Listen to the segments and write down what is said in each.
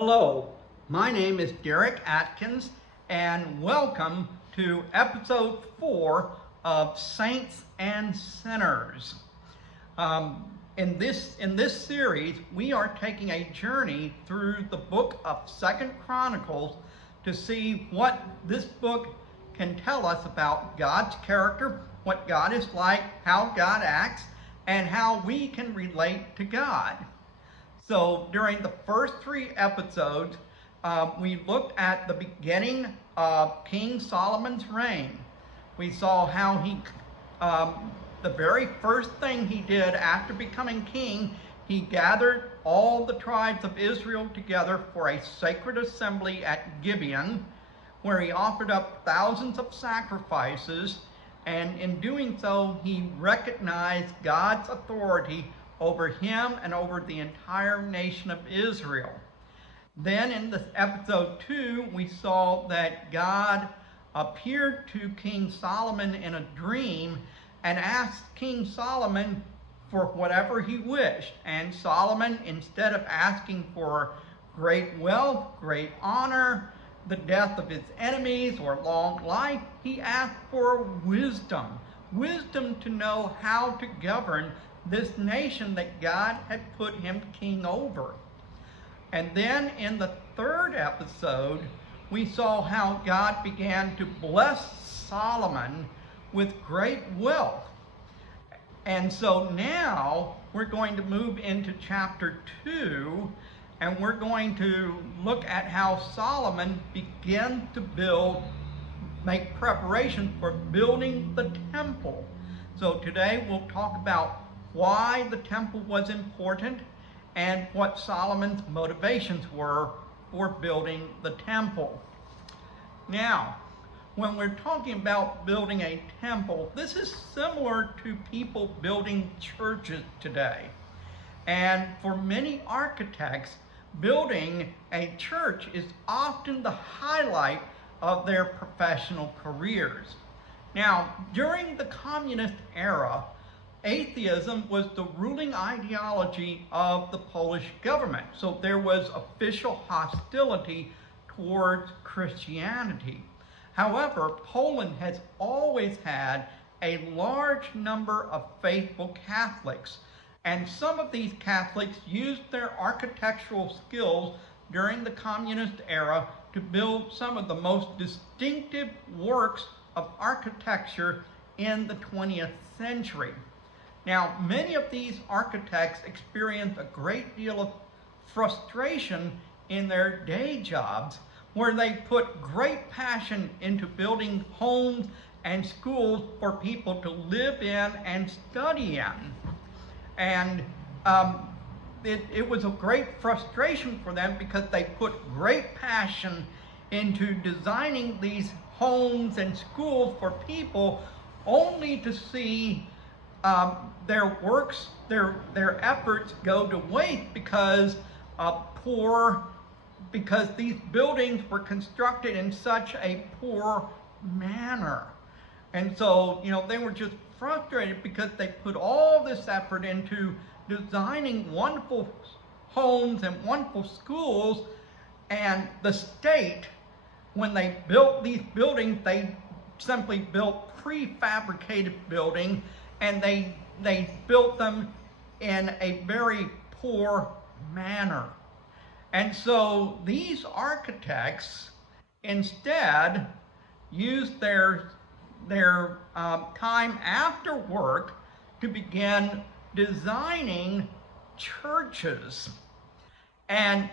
Hello, my name is Derek Atkins, and welcome to episode 4 of Saints and Sinners. In this series, we are taking a journey through the book of 2 Chronicles to see what this book can tell us about God's character, what God is like, how God acts, and how we can relate to God. So during the first 3 episodes, we looked at the beginning of King Solomon's reign. We saw how the very first thing he did after becoming king, he gathered all the tribes of Israel together for a sacred assembly at Gibeon, where he offered up thousands of sacrifices, and in doing so, he recognized God's authority over him and over the entire nation of Israel. Then in this episode 2, we saw that God appeared to King Solomon in a dream and asked King Solomon for whatever he wished. And Solomon, instead of asking for great wealth, great honor, the death of his enemies, or long life, he asked for wisdom. Wisdom to know how to govern this nation that God had put him king over. And then in the 3rd episode, we saw how God began to bless Solomon with great wealth. And so now we're going to move into chapter 2, and we're going to look at how Solomon began to make preparations for building the temple. So today we'll talk about why the temple was important and what Solomon's motivations were for building the temple. Now, when we're talking about building a temple, this is similar to people building churches today. And for many architects, building a church is often the highlight of their professional careers. Now, during the communist era, atheism was the ruling ideology of the Polish government. So there was official hostility towards Christianity. However, Poland has always had a large number of faithful Catholics. And some of these Catholics used their architectural skills during the communist era to build some of the most distinctive works of architecture in the 20th century. Now, many of these architects experienced a great deal of frustration in their day jobs, where they put great passion into building homes and schools for people to live in and study in. And it was a great frustration for them because they put great passion into designing these homes and schools for people, only to see their works, their efforts go to waste because these buildings were constructed in such a poor manner. And so, they were just frustrated because they put all this effort into designing wonderful homes and wonderful schools, and the state, when they built these buildings, they simply built prefabricated buildings, and they built them in a very poor manner. And so these architects instead used their time after work to begin designing churches. And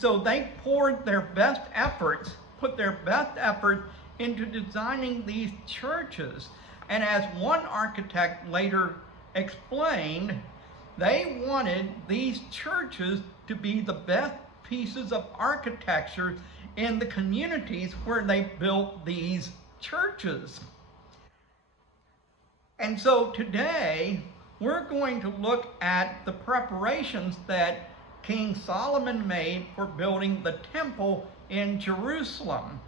so they poured their best efforts, put their best effort into designing these churches. And as one architect later explained, they wanted these churches to be the best pieces of architecture in the communities where they built these churches. And so today, we're going to look at the preparations that King Solomon made for building the temple in Jerusalem.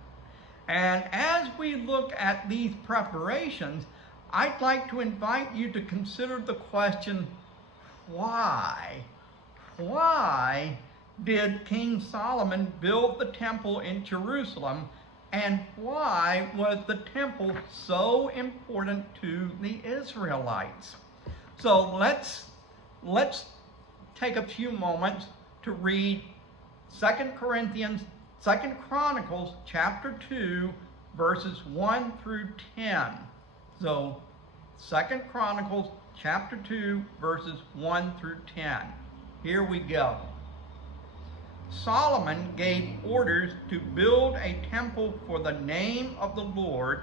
And as we look at these preparations, I'd like to invite you to consider the question, why? Why did King Solomon build the temple in Jerusalem, and why was the temple so important to the Israelites? So let's take a few moments to read 2 Chronicles chapter 2, verses 1 through 10. So 2 Chronicles chapter 2, verses 1 through 10. Here we go. Solomon gave orders to build a temple for the name of the Lord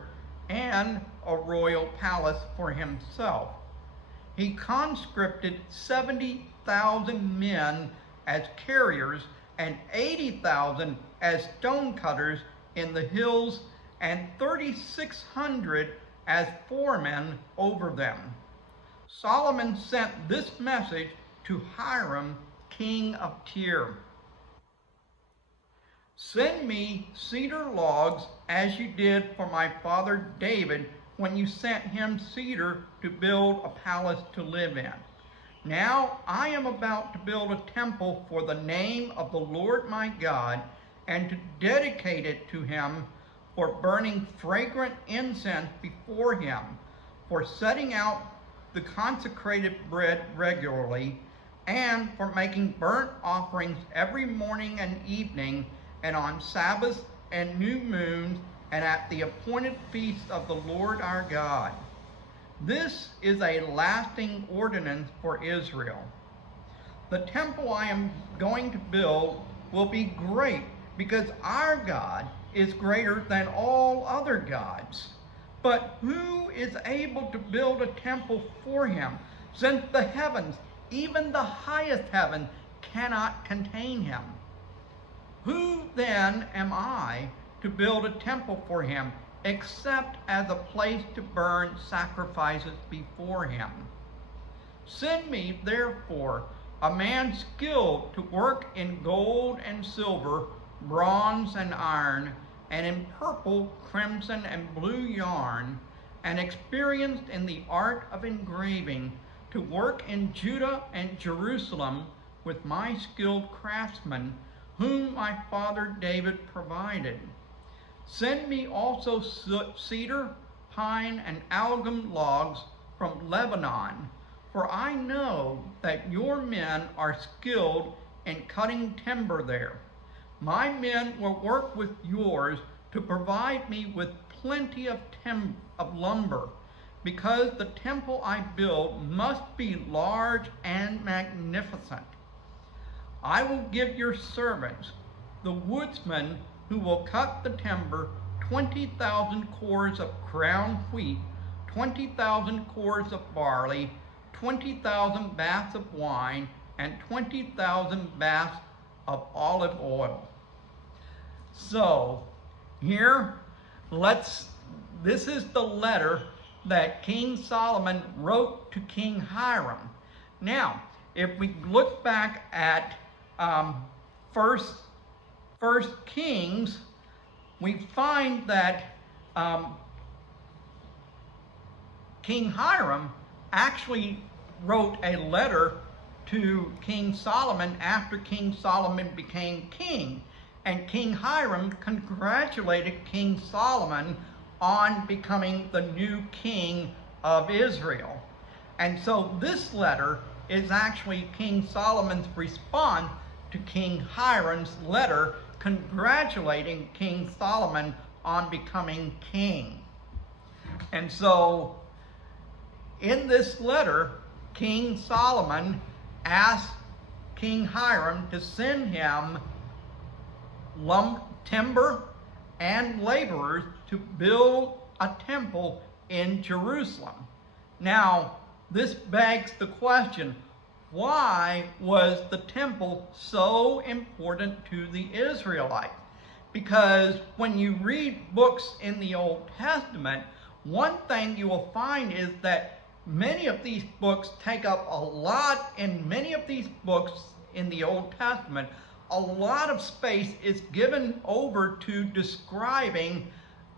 and a royal palace for himself. He conscripted 70,000 men as carriers and 80,000 as stonecutters in the hills and 3,600 as foremen over them. Solomon sent this message to Hiram, king of Tyre. Send me cedar logs as you did for my father David when you sent him cedar to build a palace to live in. Now I am about to build a temple for the name of the Lord my God and to dedicate it to him for burning fragrant incense before him, for setting out the consecrated bread regularly, and for making burnt offerings every morning and evening, and on Sabbaths and new moons, and at the appointed feasts of the Lord our God. This is a lasting ordinance for Israel. The temple I am going to build will be great, because our God is greater than all other gods. But who is able to build a temple for him, since the heavens, even the highest heaven, cannot contain him? Who then am I to build a temple for him, except as a place to burn sacrifices before him? Send me, therefore, a man skilled to work in gold and silver, bronze and iron, and in purple, crimson, and blue yarn, and experienced in the art of engraving, to work in Judah and Jerusalem with my skilled craftsmen, whom my father David provided. Send me also cedar, pine, and algum logs from Lebanon, for I know that your men are skilled in cutting timber there. My men will work with yours to provide me with plenty of lumber, because the temple I build must be large and magnificent. I will give your servants, the woodsmen who will cut the timber, 20,000 cores of ground wheat, 20,000 cores of barley, 20,000 baths of wine, and 20,000 baths of olive oil. So, here, this is the letter that King Solomon wrote to King Hiram. Now, if we look back at First Kings, we find that King Hiram actually wrote a letter to King Solomon after King Solomon became king. And King Hiram congratulated King Solomon on becoming the new king of Israel. And so this letter is actually King Solomon's response to King Hiram's letter congratulating King Solomon on becoming king. And so in this letter, King Solomon asked King Hiram to send him timber and laborers to build a temple in Jerusalem. Now, this begs the question, why was the temple so important to the Israelites? Because when you read books in the Old Testament, one thing you will find is that many of these books take up a lot, in many of these books in the Old Testament, a lot of space is given over to describing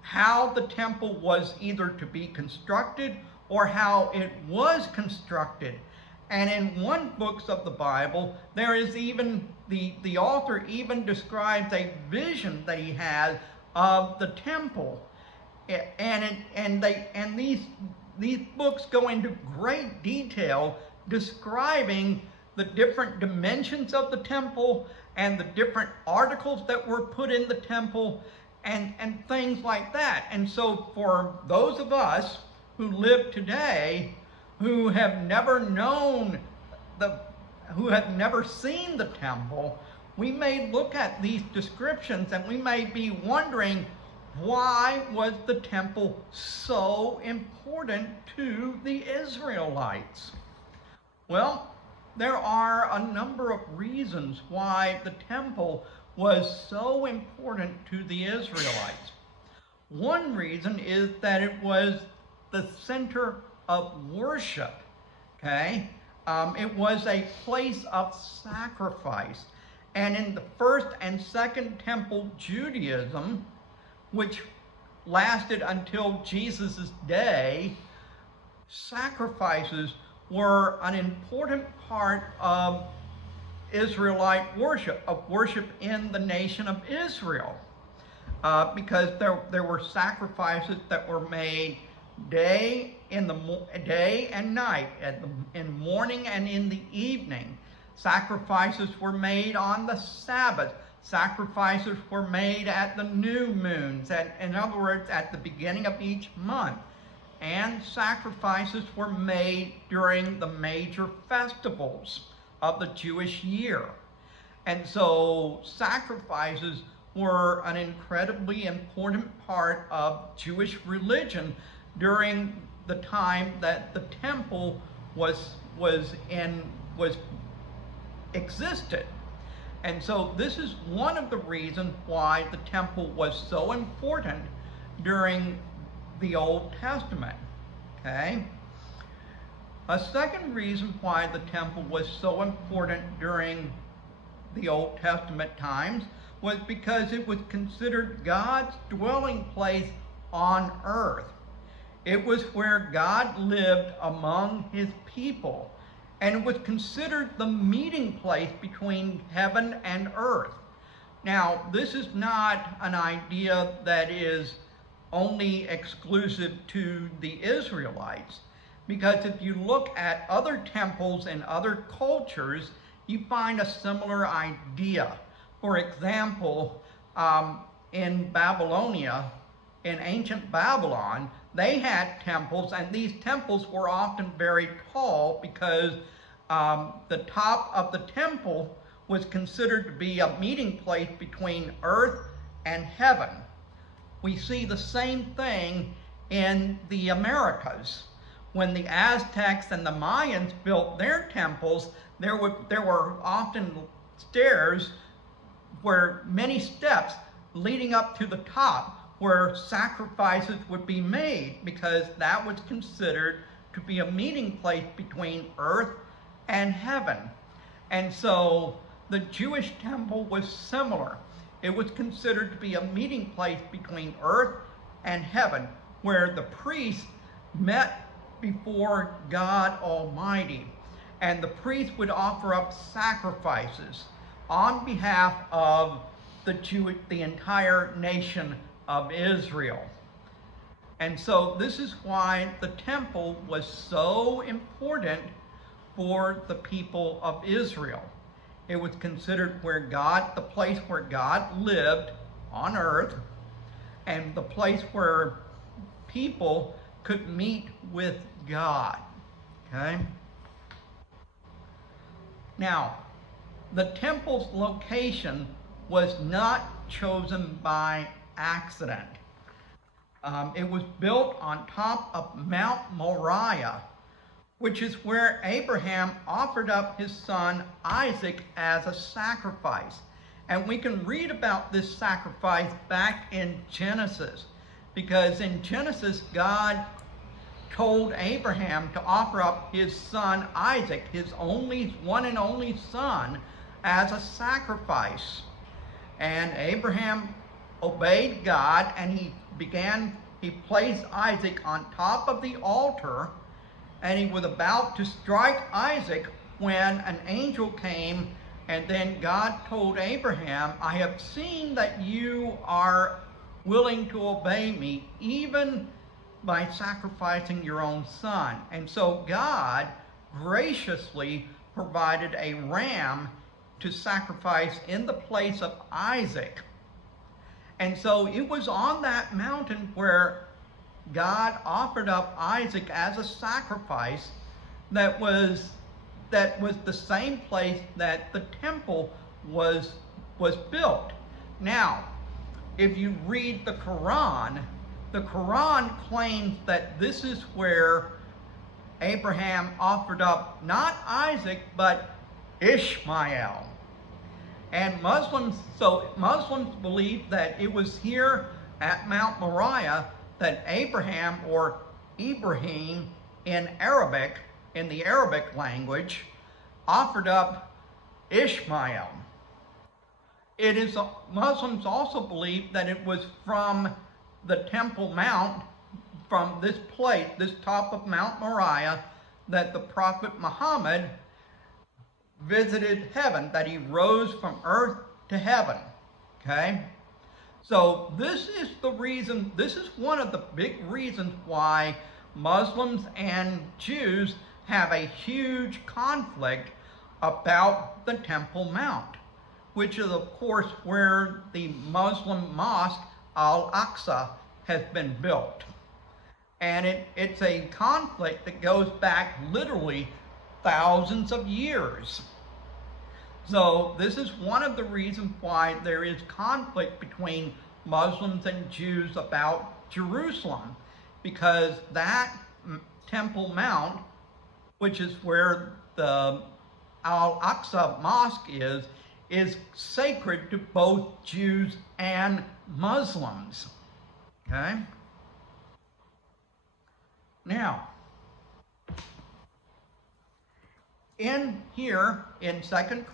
how the temple was either to be constructed or how it was constructed. And in one book of the Bible, there is even, the author even describes a vision that he has of the temple. And these books go into great detail describing the different dimensions of the temple and the different articles that were put in the temple and things like that. And so for those of us who live today, who have never seen the temple, we may look at these descriptions and we may be wondering, why was the temple so important to the Israelites? Well, there are a number of reasons why the temple was so important to the Israelites. One reason is that it was the center of worship, okay? It was a place of sacrifice. And in the first and second temple Judaism, which lasted until Jesus' day, sacrifices were an important part of Israelite worship, of worship in the nation of Israel, because there were sacrifices that were made day and night, in morning and in the evening. Sacrifices were made on the Sabbath. Sacrifices were made at the new moons, in other words, at the beginning of each month. And sacrifices were made during the major festivals of the Jewish year. And so sacrifices were an incredibly important part of Jewish religion during the time that the temple existed. And so this is one of the reasons why the temple was so important during the Old Testament, okay? A second reason why the temple was so important during the Old Testament times was because it was considered God's dwelling place on earth. It was where God lived among his people, and it was considered the meeting place between heaven and earth. Now, this is not an idea that is only exclusive to the Israelites, because if you look at other temples in other cultures, you find a similar idea. For example, in Babylonia, in ancient Babylon, they had temples, and these temples were often very tall because the top of the temple was considered to be a meeting place between earth and heaven. We see the same thing in the Americas. When the Aztecs and the Mayans built their temples, there were often stairs, many steps leading up to the top, where sacrifices would be made, because that was considered to be a meeting place between earth and heaven. And so the Jewish temple was similar. It was considered to be a meeting place between earth and heaven, where the priests met before God Almighty, and the priest would offer up sacrifices on behalf of the entire nation of Israel. And so this is why the temple was so important for the people of Israel. It was considered the place where God lived on earth, and the place where people could meet with God. Okay? Now, the temple's location was not chosen by accident. It was built on top of Mount Moriah, which is where Abraham offered up his son Isaac as a sacrifice. And we can read about this sacrifice back in Genesis, because in Genesis, God told Abraham to offer up his son Isaac, his one and only son, as a sacrifice. And Abraham obeyed God, and he placed Isaac on top of the altar, and he was about to strike Isaac when an angel came, and then God told Abraham, I have seen that you are willing to obey me, even by sacrificing your own son. And so God graciously provided a ram to sacrifice in the place of Isaac. And so it was on that mountain where God offered up Isaac as a sacrifice that was the same place that the temple was built. Now, if you read the Quran claims that this is where Abraham offered up not Isaac, but Ishmael. And Muslims believe that it was here at Mount Moriah that Abraham, or Ibrahim in Arabic, in the Arabic language, offered up Ishmael. Muslims also believe that it was from the Temple Mount, from this place, this top of Mount Moriah, that the Prophet Muhammad visited heaven, that he rose from earth to heaven. Okay? So this is the reason, this is one of the big reasons why Muslims and Jews have a huge conflict about the Temple Mount, which is of course where the Muslim mosque Al-Aqsa has been built. And it's a conflict that goes back literally thousands of years. So this is one of the reasons why there is conflict between Muslims and Jews about Jerusalem, because that Temple Mount, which is where the Al-Aqsa Mosque is sacred to both Jews and Muslims. Okay? Now, in here in 2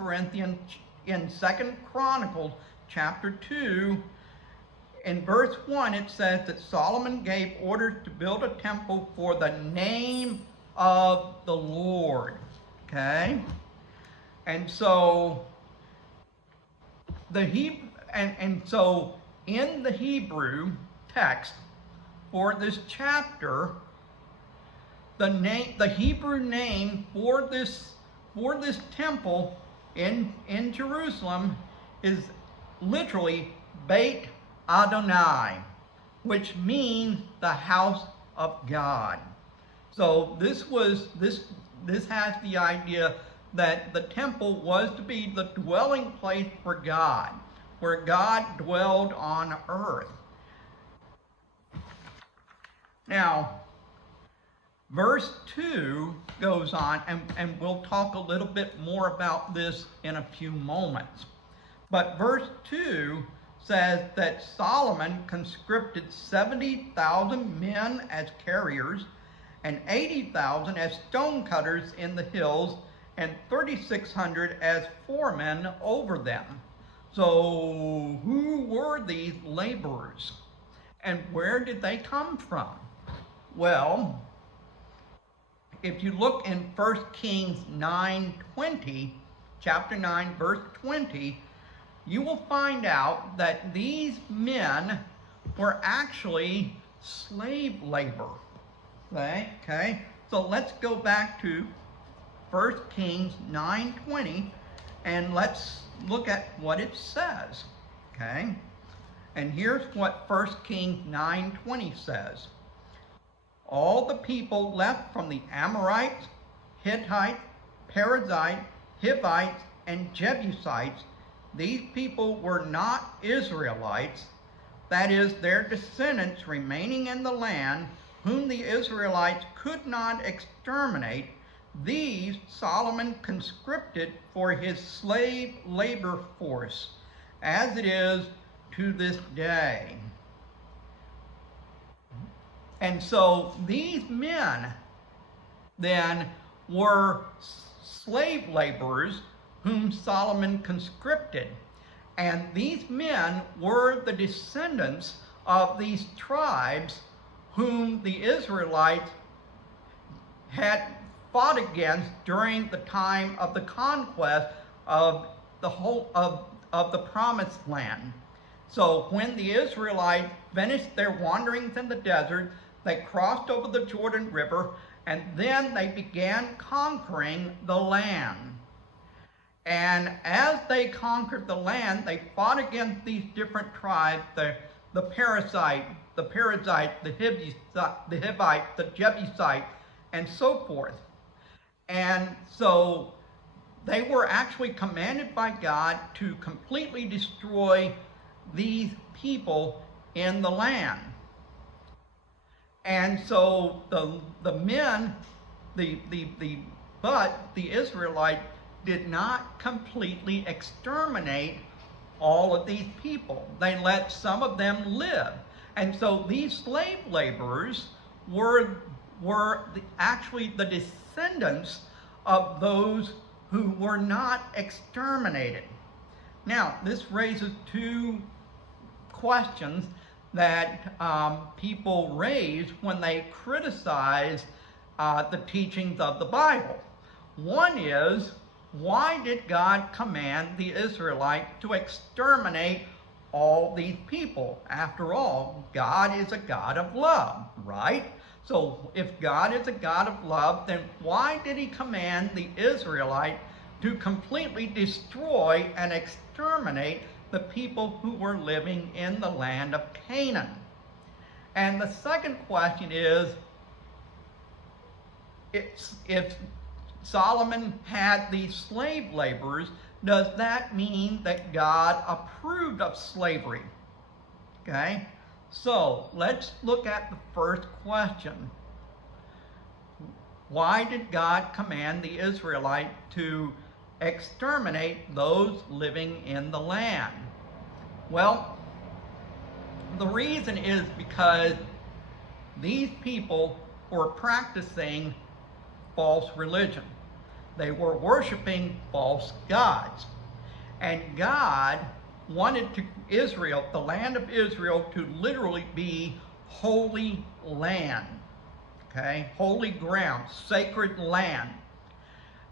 Chronicles chapter 2, in verse 1, it says that Solomon gave orders to build a temple for the name of the Lord. Okay? And so so in the Hebrew text for this chapter, the Hebrew name for this temple in Jerusalem is literally Beit Adonai, which means the house of God. So this has the idea that the temple was to be the dwelling place for God, where God dwelled on earth. Now, verse 2 goes on, and we'll talk a little bit more about this in a few moments. But verse 2 says that Solomon conscripted 70,000 men as carriers and 80,000 as stonecutters in the hills and 3,600 as foremen over them. So who were these laborers? And where did they come from? Well, if you look in 1 Kings 9:20, chapter 9, verse 20, you will find out that these men were actually slave labor. Okay? So let's go back to 1 Kings 9:20 and let's look at what it says. Okay? And here's what 1 Kings 9:20 says. All the people left from the Amorites, Hittites, Perizzites, Hivites, and Jebusites, these people were not Israelites, that is, their descendants remaining in the land, whom the Israelites could not exterminate. These Solomon conscripted for his slave labor force, as it is to this day. And so these men then were slave laborers whom Solomon conscripted. And these men were the descendants of these tribes whom the Israelites had fought against during the time of the conquest of the whole of the promised land. So when the Israelites finished their wanderings in the desert, they crossed over the Jordan River, and then they began conquering the land. And as they conquered the land, they fought against these different tribes, the Perizzite, the Hivite, the Jebusite, and so forth. And so they were actually commanded by God to completely destroy these people in the land. And so the Israelites did not completely exterminate all of these people. They let some of them live. And so these slave laborers were actually the descendants of those who were not exterminated. Now, this raises two questions that people raise when they criticize the teachings of the Bible. One is, why did God command the Israelites to exterminate all these people? After all, God is a God of love, right? So if God is a God of love, then why did he command the Israelites to completely destroy and exterminate the people who were living in the land of Canaan? And the second question is, if Solomon had these slave laborers, does that mean that God approved of slavery? Okay, so let's look at the first question. Why did God command the Israelites to exterminate those living in the land? Well, the reason is because these people were practicing false religion. They were worshiping false gods. And God wanted Israel, the land of Israel, to literally be holy land. Okay? Holy ground, sacred land.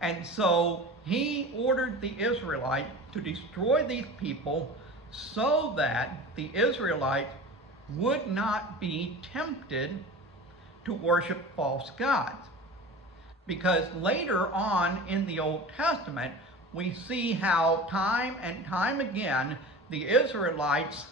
And so he ordered the Israelites to destroy these people so that the Israelites would not be tempted to worship false gods. Because later on in the Old Testament, we see how time and time again the Israelites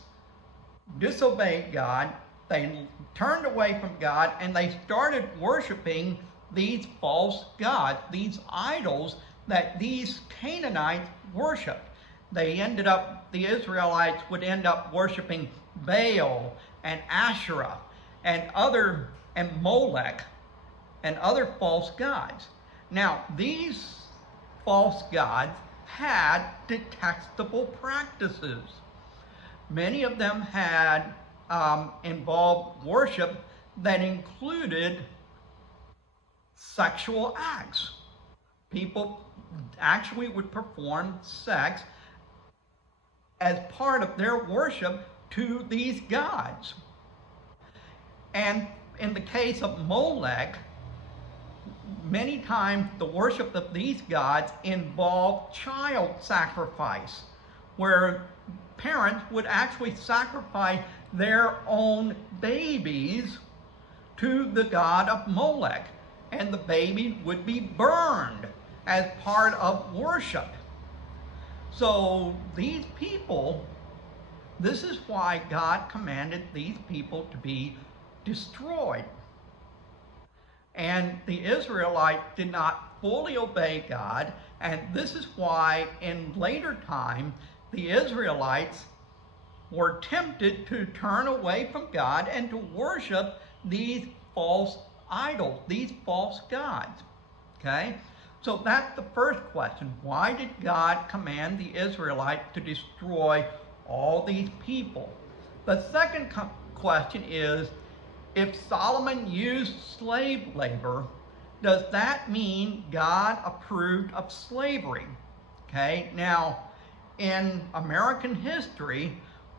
disobeyed God, they turned away from God, and they started worshiping these false gods, these idols that these Canaanites worshiped. The Israelites would end up worshiping Baal and Asherah and Molech and other false gods. Now, these false gods had detestable practices. Many of them had involved worship that included sexual acts. People actually would perform sex as part of their worship to these gods. And in the case of Molech, many times the worship of these gods involved child sacrifice, where parents would actually sacrifice their own babies to the god of Molech, and the baby would be burned as part of worship. So these people, this is why God commanded these people to be destroyed. And the Israelites did not fully obey God, and this is why in later time the Israelites were tempted to turn away from God and to worship these false idols, these false gods. Okay? So that's the first question. Why did God command the Israelites to destroy all these people? The second question is, if Solomon used slave labor, does that mean God approved of slavery? Okay, now in American history,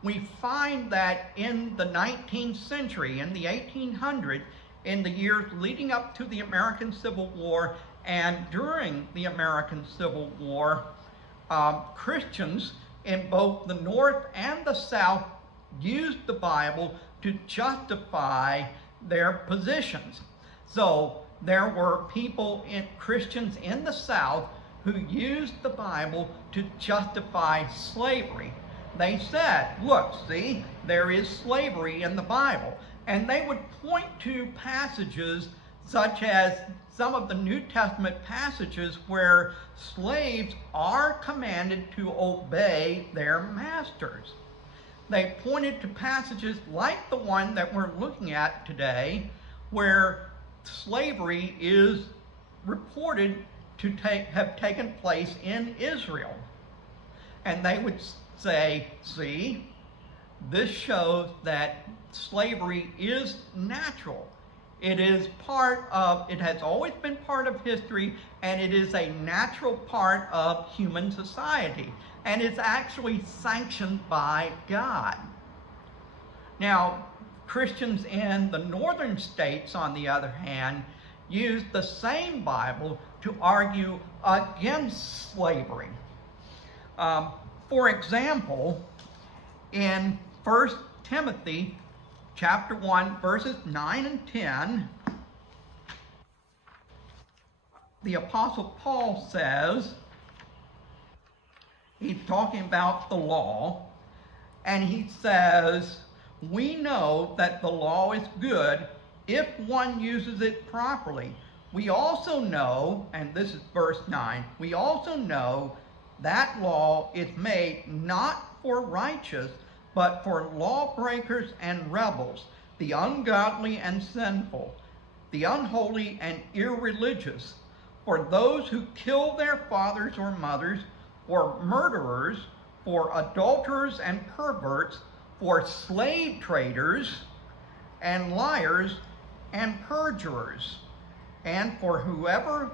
we find that in the 19th century, in the 1800s, in the years leading up to the American Civil War and during the American Civil War, Christians in both the North and the South used the Bible to justify their positions. So there were Christians in the South who used the Bible to justify slavery. They said, look, see, there is slavery in the Bible. And they would point to passages such as some of the New Testament passages where slaves are commanded to obey their masters. They pointed to passages like the one that we're looking at today, where slavery is reported to have taken place in Israel. And they would say, see, this shows that slavery is natural. It has always been part of history, and it is a natural part of human society. And it's actually sanctioned by God. Now, Christians in the northern states, on the other hand, used the same Bible to argue against slavery. For example, in 1 Timothy chapter 1, verses 9 and 10, the Apostle Paul says, he's talking about the law, and he says, we know that the law is good if one uses it properly. We also know, and this is verse 9, we also know that law is made not for righteous, but for lawbreakers and rebels, the ungodly and sinful, the unholy and irreligious, for those who kill their fathers or mothers, for murderers, for adulterers and perverts, for slave traders and liars and perjurers, and for whatever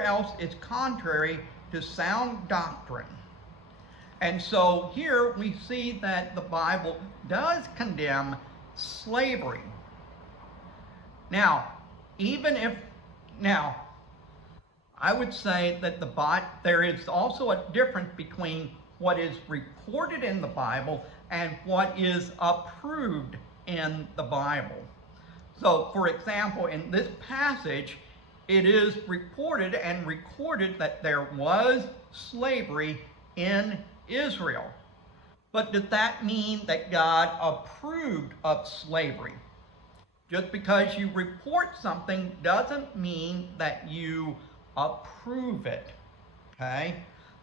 else is contrary to sound doctrine. And so here we see that the Bible does condemn slavery. Now, I would say that there is also a difference between what is reported in the Bible and what is approved in the Bible. So, for example, in this passage, it is reported and recorded that there was slavery in Israel. But does that mean that God approved of slavery? Just because you report something doesn't mean that you approve it. Okay?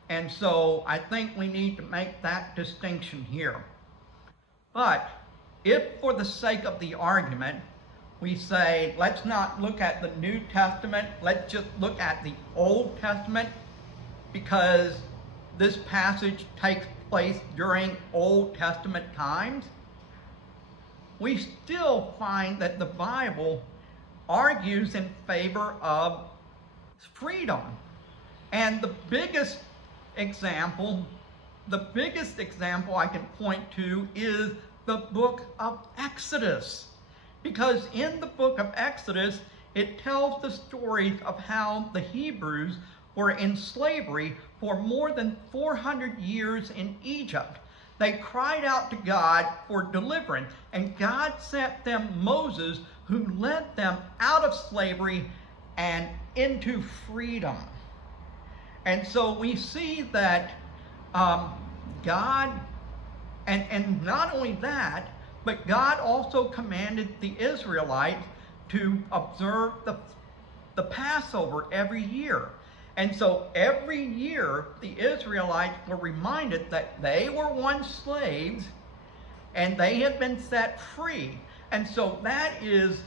And so I think we need to make that distinction here. But if for the sake of the argument, we say, let's not look at the New Testament, let's just look at the Old Testament, because this passage takes place during Old Testament times, we still find that the Bible argues in favor of freedom. And the biggest example I can point to is the book of Exodus. Because in the book of Exodus, it tells the stories of how the Hebrews were in slavery for more than 400 years in Egypt. They cried out to God for deliverance, and God sent them Moses, who led them out of slavery and into freedom. And so we see that God, and not only that, but God also commanded the Israelites to observe the Passover every year. And so every year, the Israelites were reminded that they were once slaves and they had been set free. And so that is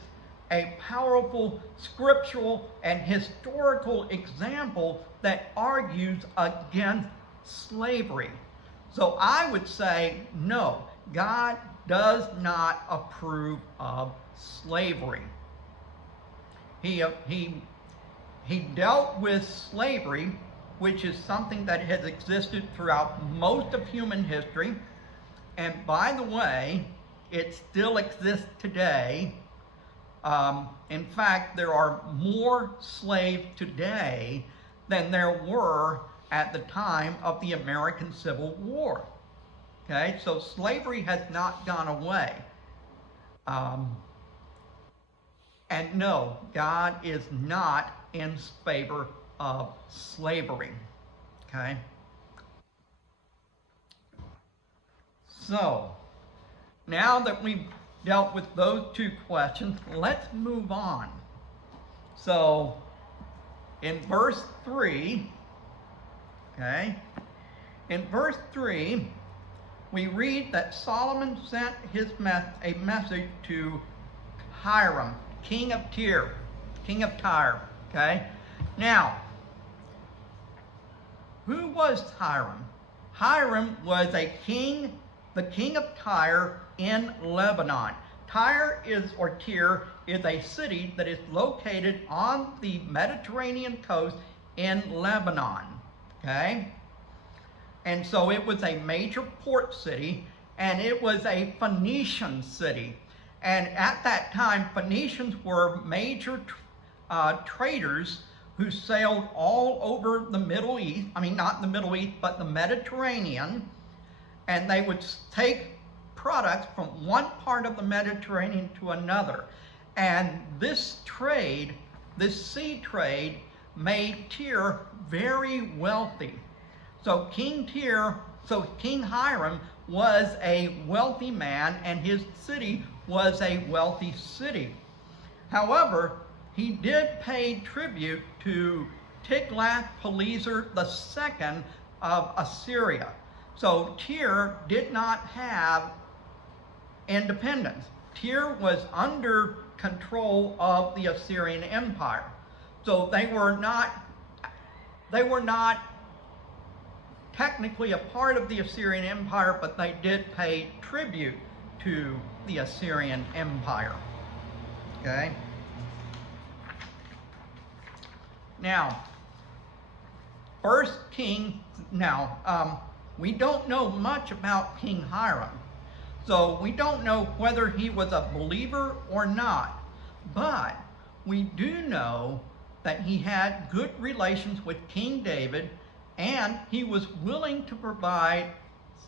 a powerful scriptural and historical example that argues against slavery. So I would say, no, God does not approve of slavery. He dealt with slavery, which is something that has existed throughout most of human history. And by the way, it still exists today. In fact, there are more slaves today than there were at the time of the American Civil War. Okay, so slavery has not gone away. And no, God is not in favor of slavery. Okay? So, now that we've dealt with those two questions, let's move on. So, in verse 3, okay, in verse 3, we read that Solomon sent a message to Hiram, king of Tyre, okay? Now, who was Hiram? Hiram was the king of Tyre in Lebanon. Tyre is a city that is located on the Mediterranean coast in Lebanon, okay? And so it was a major port city, and it was a Phoenician city. And at that time, Phoenicians were major traders who sailed all over the Middle East. I mean, not the Middle East, but the Mediterranean. And they would take products from one part of the Mediterranean to another. And this sea trade, made Tyre very wealthy. So King Hiram was a wealthy man, and his city was a wealthy city. However, he did pay tribute to Tiglath-Pileser II of Assyria. So Tyre did not have independence. Tyre was under control of the Assyrian Empire. So they were not technically a part of the Assyrian Empire, but they did pay tribute to the Assyrian Empire. Okay? Now, we don't know much about King Hiram. So we don't know whether he was a believer or not. But we do know that he had good relations with King David, and he was willing to provide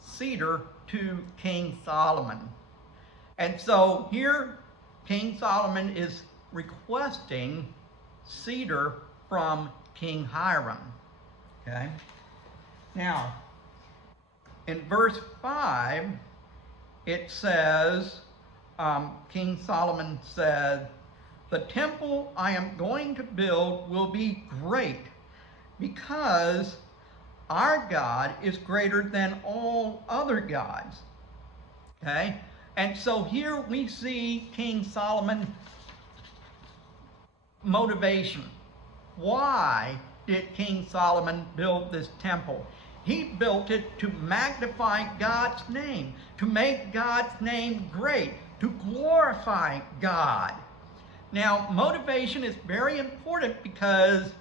cedar to King Solomon. And so here King Solomon is requesting cedar from King Hiram. Okay? Now, in verse 5, it says, King Solomon said, "The temple I am going to build will be great, because our God is greater than all other gods." Okay? And so here we see King Solomon's motivation. Why did King Solomon build this temple? He built it to magnify God's name, to make God's name great, to glorify God. Now, motivation is very important, because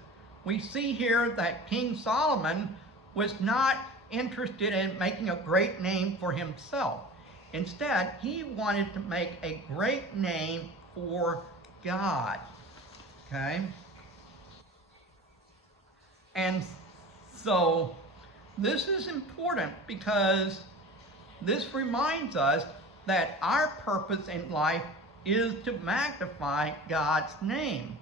we see here that King Solomon was not interested in making a great name for himself. Instead, he wanted to make a great name for God. Okay? And so, this is important, because this reminds us that our purpose in life is to magnify God's name.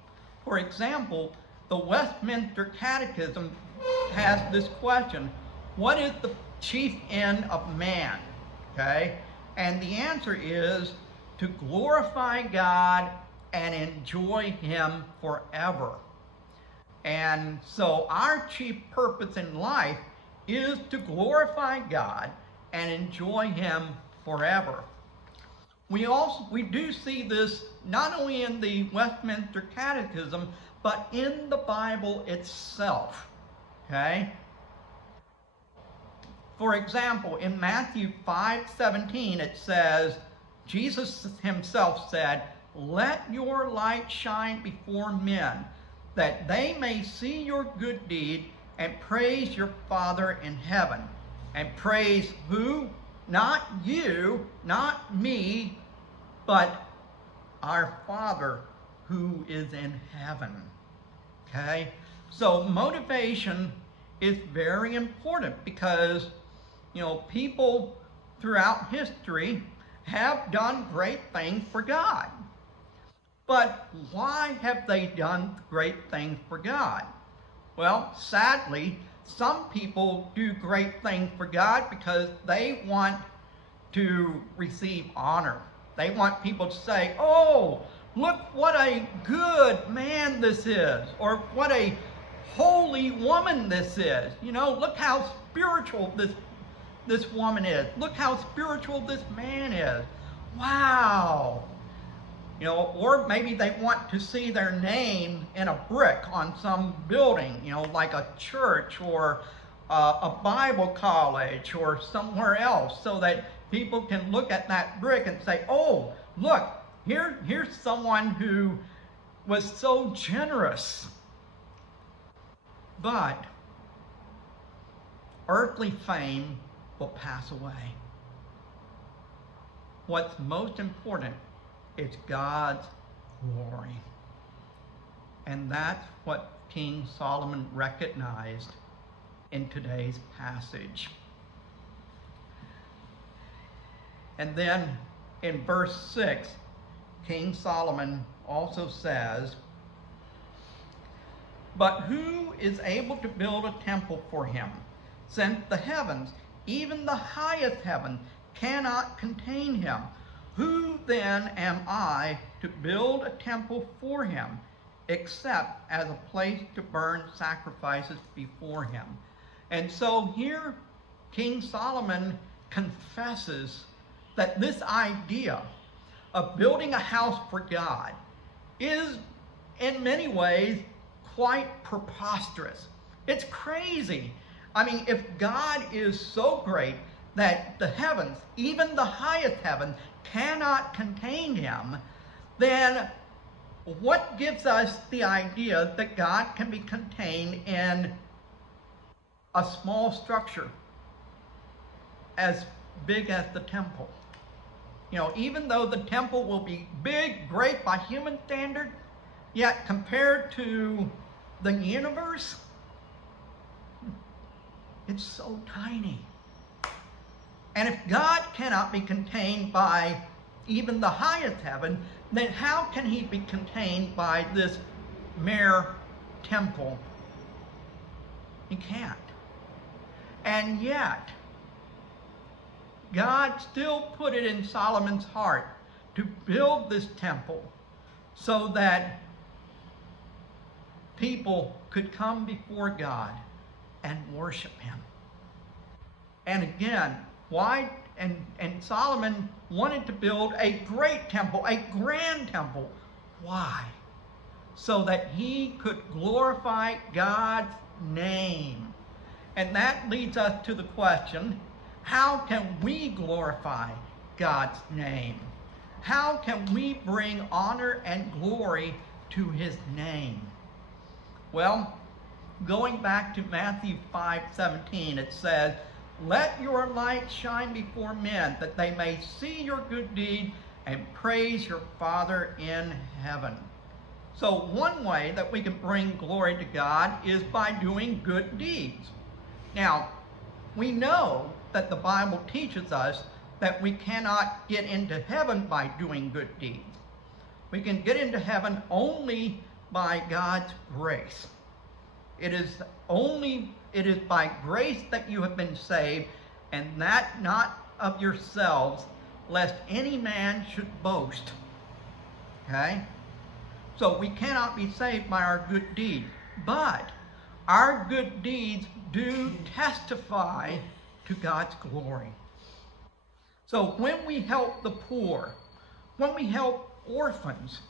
For example, the Westminster Catechism has this question: what is the chief end of man? Okay? And the answer is to glorify God and enjoy Him forever. And so our chief purpose in life is to glorify God and enjoy Him forever. We do see this not only in the Westminster Catechism, but in the Bible itself. Okay? For example, in Matthew 5:17, it says, Jesus himself said, "Let your light shine before men, that they may see your good deed and praise your Father in heaven." And praise who? Not you, not me, but our Father who is in heaven. Okay? So motivation is very important because, people throughout history have done great things for God. But why have they done great things for God? Well, sadly, some people do great things for God because they want to receive honor. They want people to say, oh, look what a good man this is, or what a holy woman this is. Look how spiritual this woman is. Look how spiritual this man is. Wow. Or maybe they want to see their name in a brick on some building, like a church or a Bible college or somewhere else, so that people can look at that brick and say, oh, look, here's someone who was so generous. But earthly fame will pass away. What's most important is God's glory. And that's what King Solomon recognized in today's passage. And then in verse 6, King Solomon also says, but who is able to build a temple for him, since the heavens, even the highest heaven, cannot contain him? Who then am I to build a temple for him, except as a place to burn sacrifices before him? And so here King Solomon confesses that this idea of building a house for God is in many ways quite preposterous. It's crazy. I mean, if God is so great that the heavens, even the highest heaven, cannot contain him, then what gives us the idea that God can be contained in a small structure as big as the temple? Even though the temple will be big, great by human standard, yet compared to the universe, it's so tiny. And if God cannot be contained by even the highest heaven, then how can he be contained by this mere temple? He can't. And yet, God still put it in Solomon's heart to build this temple so that people could come before God and worship him. And again, why? And Solomon wanted to build a great temple, a grand temple. Why? So that he could glorify God's name. And that leads us to the question, how can we glorify God's name? How can we bring honor and glory to his name? Well, going back to Matthew 5:17, it says, let your light shine before men, that they may see your good deeds and praise your Father in heaven. So one way that we can bring glory to God is by doing good deeds. Now, we know that the Bible teaches us that we cannot get into heaven by doing good deeds. We can get into heaven only by God's grace. It is by grace that you have been saved, and that not of yourselves, lest any man should boast. Okay? So we cannot be saved by our good deeds, but our good deeds do testify to God's glory. So when we help the poor, when we help orphans,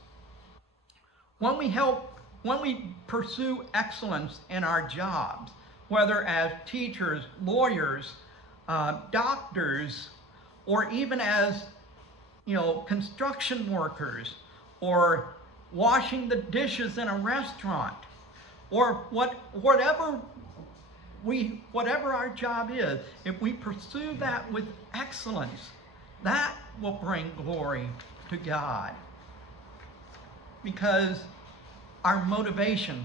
when we pursue excellence in our jobs, whether as teachers, lawyers, doctors, or even as construction workers, or washing the dishes in a restaurant, or whatever whatever our job is, if we pursue that with excellence, that will bring glory to God. Because our motivation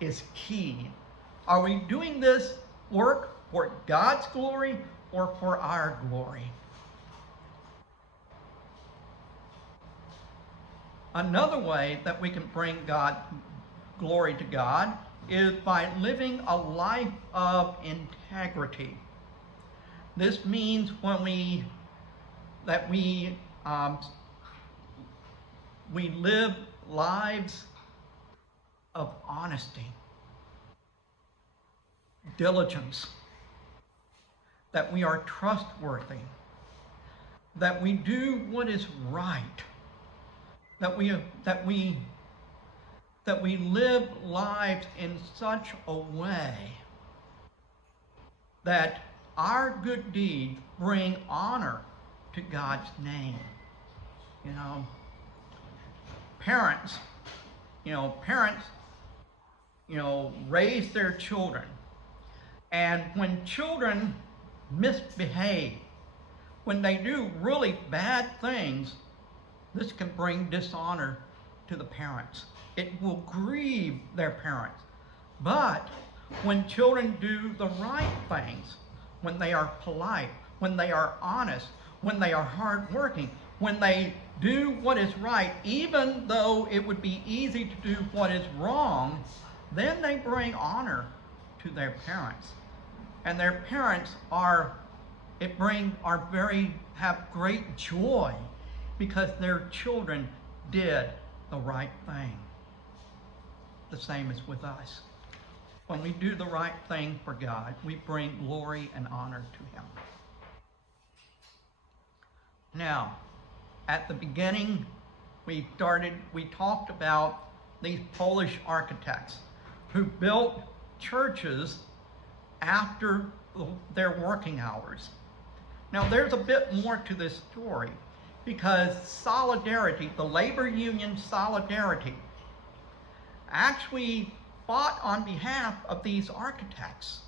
is key. Are we doing this work for God's glory or for our glory? Another way that we can bring glory to God is by living a life of integrity. This means we live lives of honesty, diligence, that we are trustworthy, that we do what is right, that we live lives in such a way that our good deeds bring honor to God's name. Parents raise their children. And when children misbehave, when they do really bad things, this can bring dishonor to the parents. It will grieve their parents. But when children do the right things, when they are polite, when they are honest, when they are hardworking, when they do what is right, even though it would be easy to do what is wrong, then they bring honor to their parents. And their parents have great joy because their children did the right thing. The same is with us. When we do the right thing for God, we bring glory and honor to Him. Now, at the beginning, we talked about these Polish architects who built churches after their working hours. Now, there's a bit more to this story because Solidarity, the labor union Solidarity, actually fought on behalf of these architects.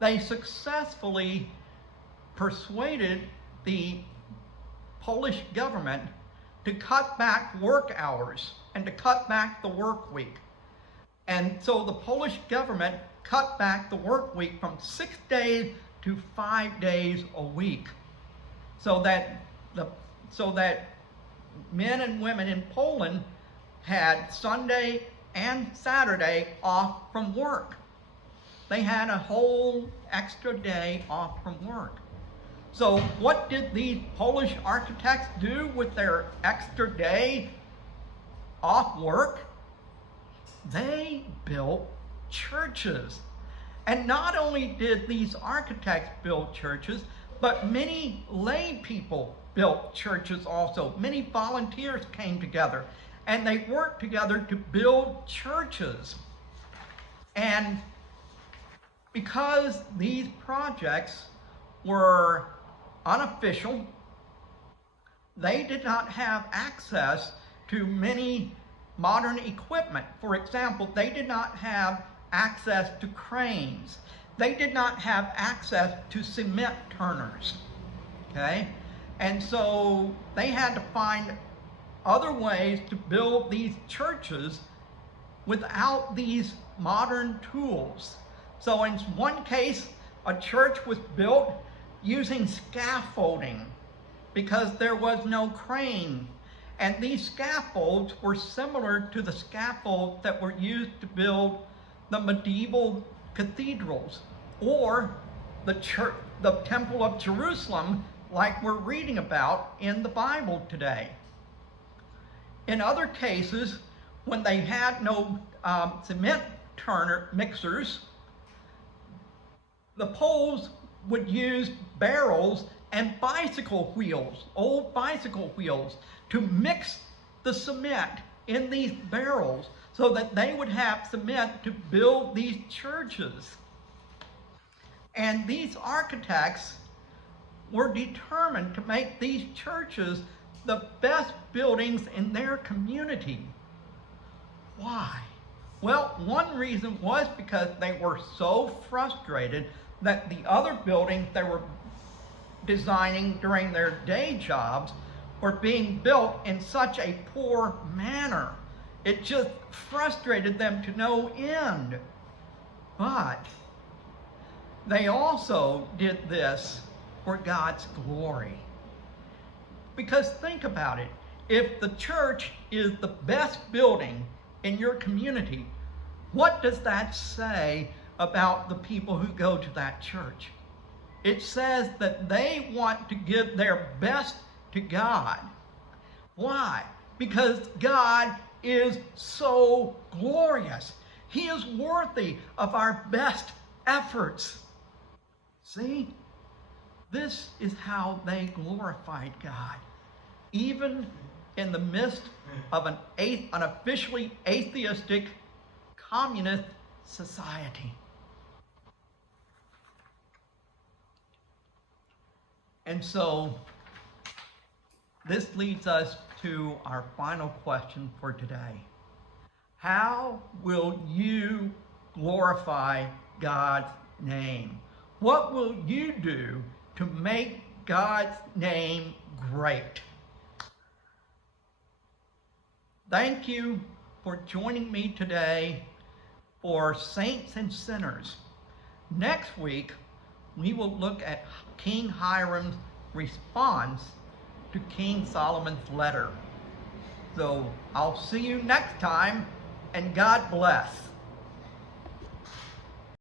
They successfully persuaded the Polish government to cut back work hours and to cut back the work week. And so the Polish government cut back the work week from 6 days to 5 days a week, so that men and women in Poland had Sunday and Saturday off from work. They had a whole extra day off from work. So what did these Polish architects do with their extra day off work? They built churches. And not only did these architects build churches, but many lay people built churches also. Many volunteers came together and they worked together to build churches. And because these projects were unofficial, they did not have access to many modern equipment. For example, they did not have access to cranes. They did not have access to cement turners. Okay? And so they had to find other ways to build these churches without these modern tools. So in one case, a church was built using scaffolding because there was no crane. And these scaffolds were similar to the scaffolds that were used to build the medieval cathedrals or the Temple of Jerusalem, like we're reading about in the Bible today. In other cases, when they had no cement turner mixers, the Poles would use barrels and bicycle wheels, old bicycle wheels, to mix the cement in these barrels so that they would have cement to build these churches. And these architects were determined to make these churches the best buildings in their community. Why? Well, one reason was because they were so frustrated that the other buildings they were designing during their day jobs were being built in such a poor manner. It just frustrated them to no end. But they also did this for God's glory. Because think about it. If the church is the best building in your community, what does that say about the people who go to that church? It says that they want to give their best to God. Why? Because God is so glorious. He is worthy of our best efforts. See? This is how they glorified God, even in the midst of an officially atheistic communist society. And so this leads us to our final question for today. How will you glorify God's name? What will you do to make God's name great? Thank you for joining me today for Saints and Sinners. Next week, we will look at King Hiram's response to King Solomon's letter. So I'll see you next time, and God bless.